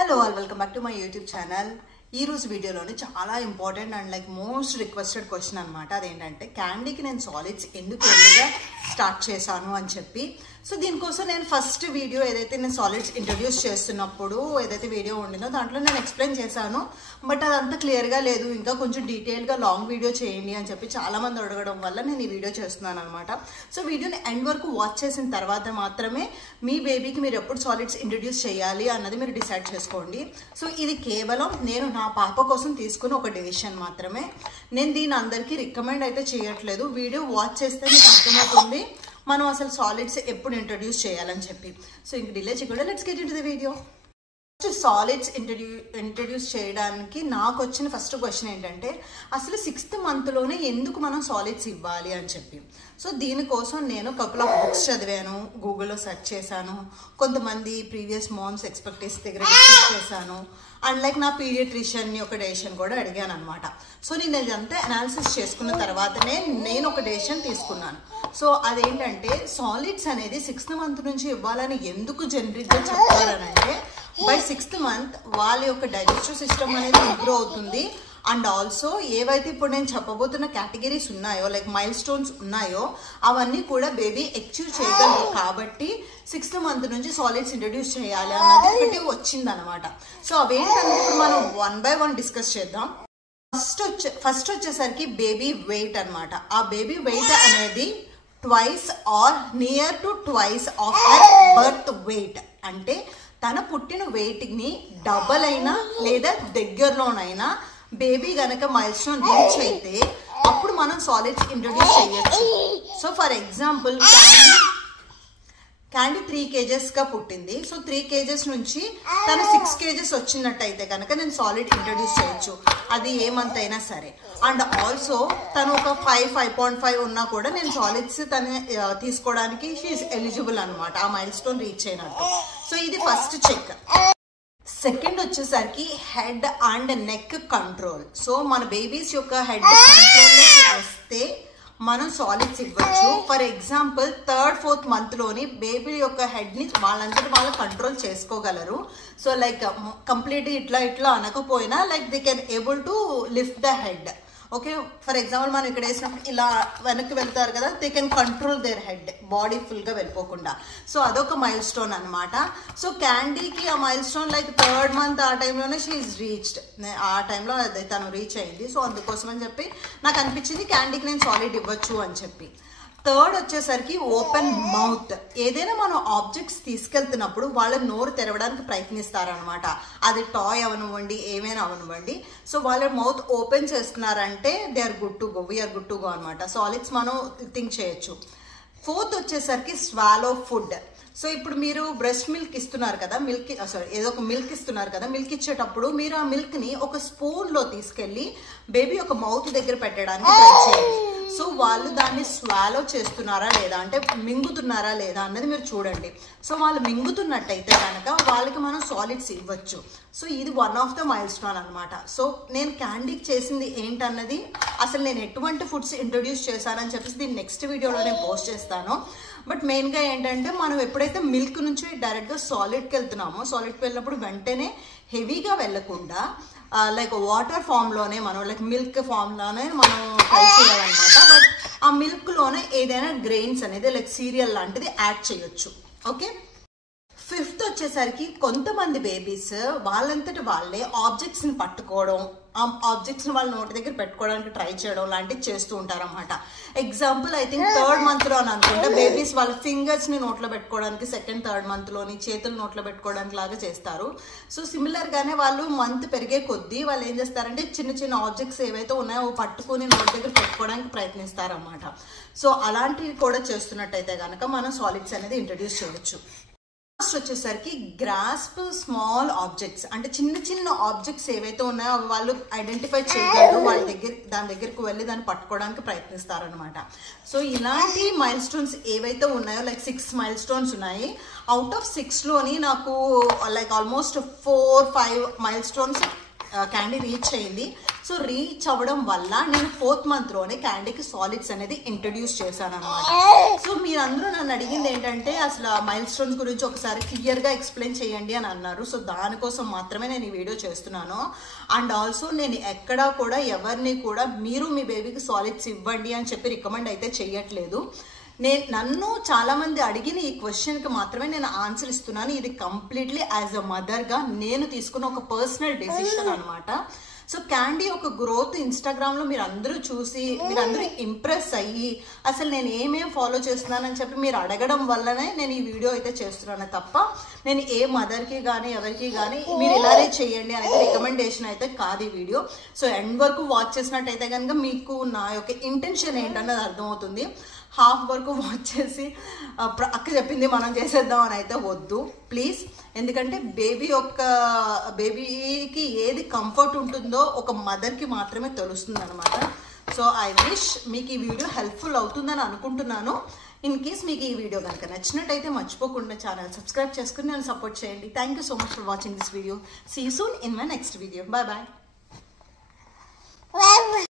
Hello all, welcome back to my YouTube channel. ఈ రోజు వీడియోలోని చాలా important and like most requested question అనమాట. అదేంటంటే క్యాండీకి నేను సాలిడ్స్ ఎందుకు ఎర్లీగా స్టార్ట్ చేశాను అని చెప్పి. సో దీనికోసం నేను ఫస్ట్ వీడియో ఏదైతే నేను సాలిడ్స్ ఇంట్రడ్యూస్ చేస్తున్నప్పుడు ఏదైతే వీడియో ఉండిందో దాంట్లో నేను ఎక్స్ప్లెయిన్ చేశాను. బట్ అదంతా క్లియర్గా లేదు, ఇంకా కొంచెం డీటెయిల్గా లాంగ్ వీడియో చేయండి అని చెప్పి చాలామంది అడగడం వల్ల నేను ఈ వీడియో చేస్తున్నాను అనమాట. సో వీడియోని ఎండ్ వరకు వాచ్ చేసిన తర్వాత మాత్రమే మీ బేబీకి మీరు ఎప్పుడు సాలిడ్స్ ఇంట్రడ్యూస్ చేయాలి అన్నది మీరు డిసైడ్ చేసుకోండి. సో ఇది కేవలం నేను నా పాప కోసం తీసుకుని ఒక డెసిషన్ మాత్రమే. నేను దీని అందరికీ రికమెండ్ అయితే చేయట్లేదు. వీడియో వాచ్ చేస్తే మీకు అర్థమవుతుంది మనం అసలు సాలిడ్స్ ఎప్పుడు ఇంట్రడ్యూస్ చేయాలని చెప్పి. సో ఇంక డిలే చేయకుండా let's get into the video. Solids introduce చేయడానికి నాకు వచ్చిన ఫస్ట్ క్వశ్చన్ ఏంటంటే అసలు 6th మంత్లోనే ఎందుకు మనం సాలిడ్స్ ఇవ్వాలి అని చెప్పి. సో దీనికోసం నేను కపుల్ ఆఫ్ బుక్స్ చదివాను, గూగుల్లో సెర్చ్ చేశాను, కొంతమంది ప్రీవియస్ మామ్స్ ఎక్స్పర్టీస్ దగ్గర డిస్కస్ చేశాను, అండ్ లైక్ నా పీడియాట్రిషియన్ ఒక డెసిషన్ కూడా అడిగాను అనమాట. సో నేను ఇదంతా అనాలిసిస్ చేసుకున్న తర్వాతనే నేను ఒక డెసిషన్ తీసుకున్నాను. సో అదేంటంటే సాలిడ్స్ అనేది 6th మంత్ నుంచి ఇవ్వాలని ఎందుకు జనరిక్గా చెప్తారనంటే బై 6th మంత్ వాళ్ళ యొక్క డైజెస్టివ్ సిస్టమ్ అనేది ఇంప్రూవ్ అవుతుంది. అండ్ ఆల్సో ఏవైతే ఇప్పుడు నేను చెప్పబోతున్న కేటగిరీస్ ఉన్నాయో లైక్ మైల్ స్టోన్స్ ఉన్నాయో అవన్నీ కూడా బేబీ అచీవ్ చేయగలరు. కాబట్టి 6th మంత్ నుంచి సాలిడ్స్ ఇంట్రడ్యూస్ చేయాలి అన్నది ఒకటి వచ్చిందనమాట. సో అవేంటంటే ఇప్పుడు మనం 1 by 1 డిస్కస్ చేద్దాం. ఫస్ట్ వచ్చేసరికి బేబీ వెయిట్ అనమాట. ఆ బేబీ వెయిట్ అనేది twice or near to twice of her birth weight. అంటే తన పుట్టిన వెయిట్ని డబల్ అయినా లేదా దగ్గరలోనైనా బేబీ గనక మైల్ స్టోన్ రీచ్ అయితే అప్పుడు మనం సాలిడ్స్ ఇంట్రడ్యూస్ చేయొచ్చు. So for example candy 3 kgs పుట్టింది. సో 3 kgs నుంచి తను 6 kgs వచ్చినట్టయితే కనుక నేను సాలిడ్ ఇంట్రడ్యూస్ చేయొచ్చు, అది ఏ మంత్ అయినా సరే. అండ్ ఆల్సో తను ఒక 5.5 ఉన్నా కూడా నేను సాలిడ్స్ తను తీసుకోవడానికి షీఈస్ ఎలిజిబుల్ అనమాట, ఆ మైల్ స్టోన్ రీచ్ అయినట్టు. సో ఇది ఫస్ట్ చెక్. సెకండ్ వచ్చేసరికి head and neck control. So మన బేబీస్ యొక్క హెడ్ కంట్రోల్లోకి వస్తే మనం సాలిడ్స్ ఇవ్వచ్చు. For example 3rd 4th మంత్లోని baby యొక్క హెడ్ని వాళ్ళంతటి వాళ్ళు కంట్రోల్ చేసుకోగలరు. సో లైక్ కంప్లీట్ ఇట్లా అనకపోయినా like they can able to lift the head. Okay, for example మనం ఇక్కడ వేసినప్పుడు ఇలా వెనక్కి వెళ్తారు కదా, they can control their head, body ఫుల్గా వెళ్ళిపోకుండా. సో అదొక మైల్ స్టోన్ అనమాట. సో క్యాండీకి ఆ mile stone like 3rd month ఆ టైంలోనే షీ ఈజ్ రీచ్డ్, ఆ టైంలో అది తను రీచ్ అయింది. సో అందుకోసం అని చెప్పి నాకు అనిపించింది క్యాండీకి నేను సాలిడ్ ఇవ్వచ్చు అని చెప్పి. థర్డ్ వచ్చేసరికి ఓపెన్ మౌత్. ఏదైనా మనం ఆబ్జెక్ట్స్ తీసుకెళ్తున్నప్పుడు వాళ్ళ నోరు తెరవడానికి ప్రయత్నిస్తారనమాట. అది టాయ్ అవనివ్వండి, ఏమైనా అవనివ్వండి. సో వాళ్ళ మౌత్ ఓపెన్ చేస్తున్నారంటే they are good to go, we are good to go అనమాట. సాలిడ్స్ మనం థింక్ చేయొచ్చు. 4th వచ్చేసరికి స్వాలో ఫుడ్. సో ఇప్పుడు మీరు బ్రెస్ట్ మిల్క్ ఇస్తున్నారు కదా, ఏదో ఒక మిల్క్ ఇస్తున్నారు కదా, మిల్క్ ఇచ్చేటప్పుడు మీరు ఆ మిల్క్ని ఒక స్పూన్లో తీసుకెళ్ళి బేబీ ఒక మౌత్ దగ్గర పెట్టడానికి ట్రై చేయండి. సో వాళ్ళు దాన్ని స్వాలో చేస్తున్నారా లేదా, అంటే మింగుతున్నారా లేదా అన్నది మీరు చూడండి. సో వాళ్ళు మింగుతున్నట్టయితే కనుక వాళ్ళకి మనం సాలిడ్స్ ఇవ్వచ్చు. సో ఇది one of the mile stone అనమాట. సో నేను క్యాండీకి చేసింది ఏంటన్నది, అసలు నేను ఎటువంటి ఫుడ్స్ ఇంట్రడ్యూస్ చేశానని చెప్పేసి దీన్ని నెక్స్ట్ వీడియోలో నేను పోస్ట్ చేస్తాను. బట్ మెయిన్గా ఏంటంటే మనం ఎప్పుడైతే మిల్క్ నుంచి డైరెక్ట్గా సాలిడ్కి వెళ్తున్నామో, సాలిడ్కి వెళ్ళినప్పుడు వెంటనే హెవీగా వెళ్ళకుండా లైక్ వాటర్ ఫామ్లోనే మనం లైక్ మిల్క్ ఫామ్లోనే మనం ట్రై చేయాలన్నమాట. బట్ ఆ మిల్క్లోనే ఏదైనా గ్రెయిన్స్ అనేది లైక్ సీరియల్ లాంటిది యాడ్ చేయొచ్చు. ఓకే, 5th వచ్చేసరికి కొంతమంది బేబీస్ వాళ్ళంతటి వాళ్ళే ఆబ్జెక్ట్స్ని పట్టుకోవడం, ఆ ఆబ్జెక్ట్స్ని వాళ్ళ నోటి దగ్గర పెట్టుకోవడానికి ట్రై చేయడం లాంటివి చేస్తూ ఉంటారన్నమాట. ఎగ్జాంపుల్ ఐ థింక్ 3rd మంత్లో అని అనుకుంటే బేబీస్ వాళ్ళ ఫింగర్స్ని నోట్లో పెట్టుకోవడానికి 2nd 3rd మంత్లోని చేతులు నోట్లో పెట్టుకోవడానికి లాగా చేస్తారు. సో సిమిలర్గానే వాళ్ళు మంత్ పెరిగే కొద్దీ వాళ్ళు ఏం చేస్తారంటే చిన్న చిన్న ఆబ్జెక్ట్స్ ఏవైతే ఉన్నాయో పట్టుకుని నోటి దగ్గర పెట్టుకోవడానికి ప్రయత్నిస్తారన్నమాట. సో అలాంటివి కూడా చేస్తున్నట్టయితే కనుక మనం సాలిడ్స్ అనేది ఇంట్రడ్యూస్ చేయవచ్చు. లాస్ట్ వచ్చేసరికి గ్రాస్ప్ స్మాల్ ఆబ్జెక్ట్స్. అంటే చిన్న చిన్న ఆబ్జెక్ట్స్ ఏవైతే ఉన్నాయో అవి వాళ్ళు ఐడెంటిఫై చేయగలరు, దాని దగ్గరకు వెళ్ళి దాన్ని పట్టుకోవడానికి ప్రయత్నిస్తారనమాట. సో ఇలాంటి మైల్ స్టోన్స్ ఏవైతే ఉన్నాయో లైక్ 6 మైల్ స్టోన్స్ ఉన్నాయి. అవుట్ ఆఫ్ 6లోని నాకు like almost 4-5 mile stones candy reach అయింది. సో రీచ్ అవ్వడం వల్ల నేను 4th మంత్లోనే క్యాండీకి సాలిడ్స్ అనేది ఇంట్రడ్యూస్ చేశాను అనమాట. సో మీరందరూ నన్ను అడిగింది ఏంటంటే అసలు మైల్ స్టోన్ గురించి ఒకసారి క్లియర్గా ఎక్స్ప్లెయిన్ చేయండి అని అన్నారు. సో దానికోసం మాత్రమే నేను ఈ వీడియో చేస్తున్నాను. అండ్ ఆల్సో నేను ఎక్కడా కూడా ఎవరిని కూడా మీరు మీ బేబీకి సాలిడ్స్ ఇవ్వండి అని చెప్పి రికమెండ్ అయితే చేయట్లేదు. నన్ను చాలామంది అడిగిన ఈ క్వశ్చన్కి మాత్రమే నేను ఆన్సర్ ఇస్తున్నాను. ఇది కంప్లీట్లీ యాజ్ అ మదర్గా నేను తీసుకున్న ఒక పర్సనల్ డెసిషన్ అనమాట. సో క్యాండీ ఒక గ్రోత్ ఇన్స్టాగ్రామ్లో మీరు అందరూ చూసి మీరందరూ ఇంప్రెస్ అయ్యి అసలు నేను ఏమేమి ఫాలో చేస్తున్నానని చెప్పి మీరు అడగడం వల్లనే నేను ఈ వీడియో అయితే చేస్తున్నాను తప్ప నేను ఏ మదర్కి కానీ ఎవరికి కానీ మీరు ఇలానే చేయండి అనేది రికమెండేషన్ అయితే కాదు ఈ వీడియో. సో ఎండ్ వరకు వాచ్ చేసినట్టయితే కనుక మీకు నా యొక్క ఇంటెన్షన్ ఏంటన్నది అర్థమవుతుంది. హాఫ్ వరకు వాచ్ చేసి అక్క చెప్పింది మనం చేసేద్దాం అని అయితే వద్దు ప్లీజ్. ఎందుకంటే బేబీకి ఏది కంఫర్ట్ ఉంటుందో ఒక మదర్కి మాత్రమే తెలుస్తుంది అనమాట. సో ఐ విష్ మీకు ఈ వీడియో హెల్ప్ఫుల్ అవుతుందని అనుకుంటున్నాను. ఇన్ కేస్ మీకు ఈ వీడియో కనుక నచ్చినట్టయితే మర్చిపోకుండా ఛానల్ సబ్స్క్రైబ్ చేసుకుని నన్ను సపోర్ట్ చేయండి. Thank you so much for watching this video. See you soon in my next video. Bye bye.